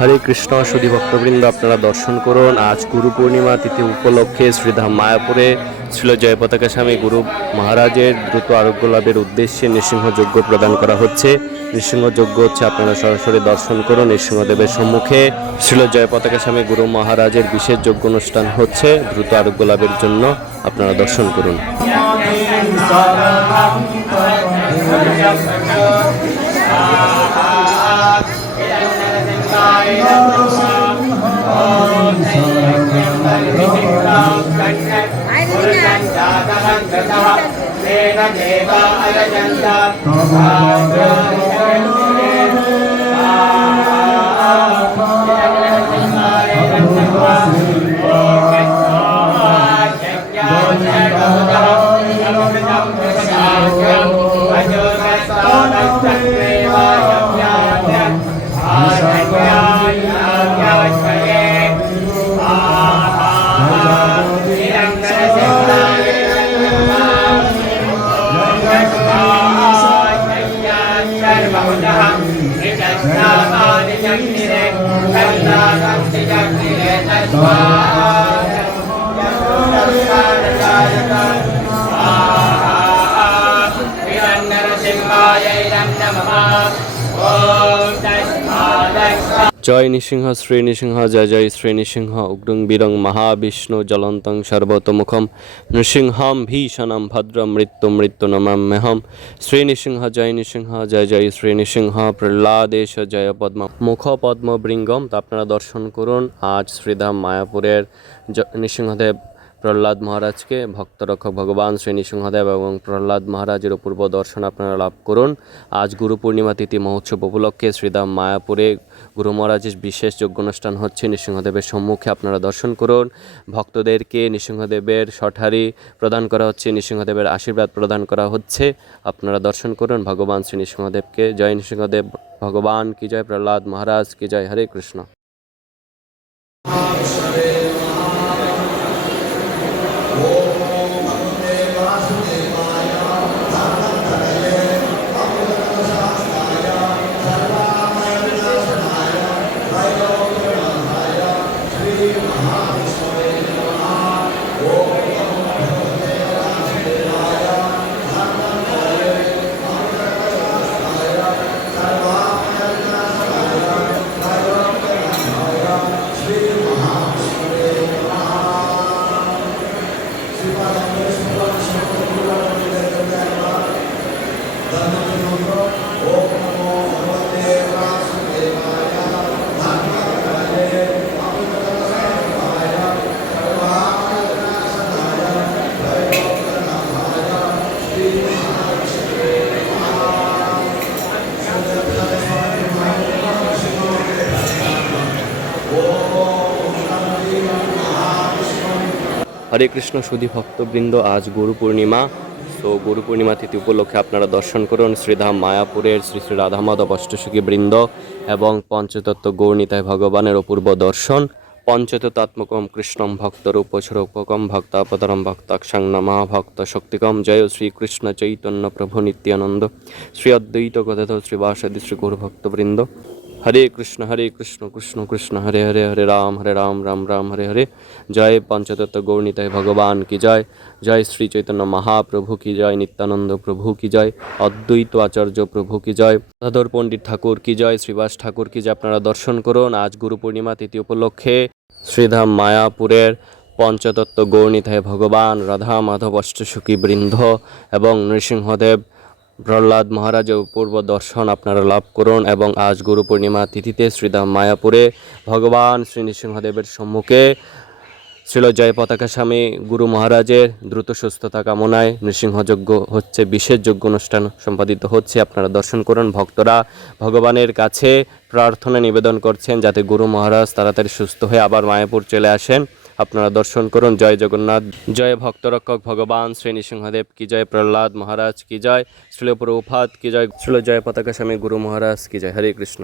হরে কৃষ্ণ সুধী ভক্তবৃন্দ, আপনারা দর্শন করুন। আজ গুরু পূর্ণিমা তিথি উপলক্ষে শ্রীধাম মায়াপুরে ছিল জয় পতাকা স্বামী গুরু মহারাজের দ্রুত আরোগ্য লাভের উদ্দেশ্যে নৃসিংহ যজ্ঞ প্রদান করা হচ্ছে। নৃসিংহ যজ্ঞ হচ্ছে, আপনারা সরাসরি দর্শন করুন। নৃসিংহদেবের সম্মুখে ছিল জয় পতাকা স্বামী গুরু মহারাজের বিশেষ যজ্ঞ অনুষ্ঠান হচ্ছে দ্রুত আরোগ্য লাভের জন্য। আপনারা দর্শন করুন। জয় নৃসিংহ শ্রী নৃসিংহ, জয় জয় শ্রী নৃসিংহ। উগ্রং বীরং মহাবিষ্ণু জ্বলন্তং সর্বতোমুখম নৃসিংহম ভীষণম ভদ্রম মৃত্যু মৃত্যু নমাম্যহম। শ্রী নৃসিংহ জয় নৃসিংহ, জয় জয় শ্রী নৃসিংহ। প্রহ্লাদেশ জয় পদ্ম মুখ পদ্ম বৃঙ্গম। তা আপনারা দর্শন করুন। আজ শ্রীধাম মায়াপুরের নৃসিংহদেব প্রহ্লাদ মহারাজকে, ভক্তরক্ষক ভগবান শ্রী নৃসিংহদেব এবং প্রহ্লাদ মহারাজের অপূর্ব দর্শন আপনারা লাভ করুন। আজ গুরু পূর্ণিমা তিথি মহোৎসব উপলক্ষে শ্রীধাম মায়াপুরে গুরু মহারাজের বিশেষ যজ্ঞ অনুষ্ঠান হচ্ছে নৃসিংহদেবের সম্মুখে। আপনারা দর্শন করুন। ভক্তদেরকে নৃসিংহদেবের শঠারি প্রদান করা হচ্ছে, নৃসিংহদেবের আশীর্বাদ প্রদান করা হচ্ছে। আপনারা দর্শন করুন ভগবান শ্রী নৃসিংহদেবকে। জয় নৃসিংহদেব ভগবান কি জয়, প্রহ্লাদ মহারাজ কি জয়। হরে কৃষ্ণ। হরে কৃষ্ণ সুধী ভক্তবৃন্দ, আজ গুরু পূর্ণিমা। তো গুরু পূর্ণিমা তিথি উপলক্ষে আপনারা দর্শন করুন শ্রীধাম মায়াপুরের শ্রী শ্রী রাধা মাধব অষ্টসখী বৃন্দ এবং পঞ্চতত্ত্ব গৌরনিতাই ভগবানের অপূর্ব দর্শন। পঞ্চতত্ত্বাত্মকম কৃষ্ণম ভক্তরূপস্বরূপকম ভক্তাপতরম ভক্তাক্ষং নমঃ ভক্ত শক্তিকম। জয় শ্রীকৃষ্ণ চৈতন্য প্রভু নিত্যানন্দ শ্রী অদ্বৈত গদাধর শ্রীবাসাদি শ্রী গৌর ভক্তবৃন্দ। হরে কৃষ্ণ কৃষ্ণ কৃষ্ণ হরে হরে, হরে রাম রাম রাম হরে হরে। জয় পঞ্চতত্ত্ব গৌরনিতাই ভগবান কি জয়। জয় শ্রী চৈতন্য মহাপ্রভু কি জয়, নিত্যানন্দ প্রভু কি জয়, অদ্বৈত আচার্য প্রভু কি জয়, গদাধর পণ্ডিত ঠাকুর কি জয়, শ্রীবাস ঠাকুর কি জয়। আপনারা দর্শন করুন। আজ গুরু পূর্ণিমা তিথি উপলক্ষে শ্রীধাম মায়াপুরের পঞ্চতত্ত্ব গৌরনিতাই ভগবান রাধা মাধব অষ্টসখী বৃন্দ এবং নৃসিংহদেব প্রহ্লাদ মহারাজের অপূর্ব দর্শন আপনারা লাভ করুন। এবং আজ গুরু পূর্ণিমা তিথিতে শ্রীধাম মায়াপুরে ভগবান শ্রী নৃসিংহদেবের সম্মুখে ছিল জয় পতাকা স্বামী গুরু মহারাজের দ্রুত সুস্থতা কামনায় নৃসিংহযজ্ঞ হচ্ছে, বিশেষ যজ্ঞ অনুষ্ঠান সম্পাদিত হচ্ছে। আপনারা দর্শন করুন। ভক্তরা ভগবানের কাছে প্রার্থনা নিবেদন করছেন যাতে গুরু মহারাজ তাড়াতাড়ি সুস্থ হয়ে আবার মায়াপুর চলে আসেন। আপনারা দর্শন করুন। জয় জগন্নাথ। জয় ভক্তরক্ষক ভগবান শ্রী নৃসিংহদেব কি জয়, প্রহ্লাদ মহারাজ কি জয়, শ্রীল প্রভুপাদ কি জয়, শ্রীল জয় পতাকা স্বামী গুরু মহারাজ কি জয়। হরে কৃষ্ণ।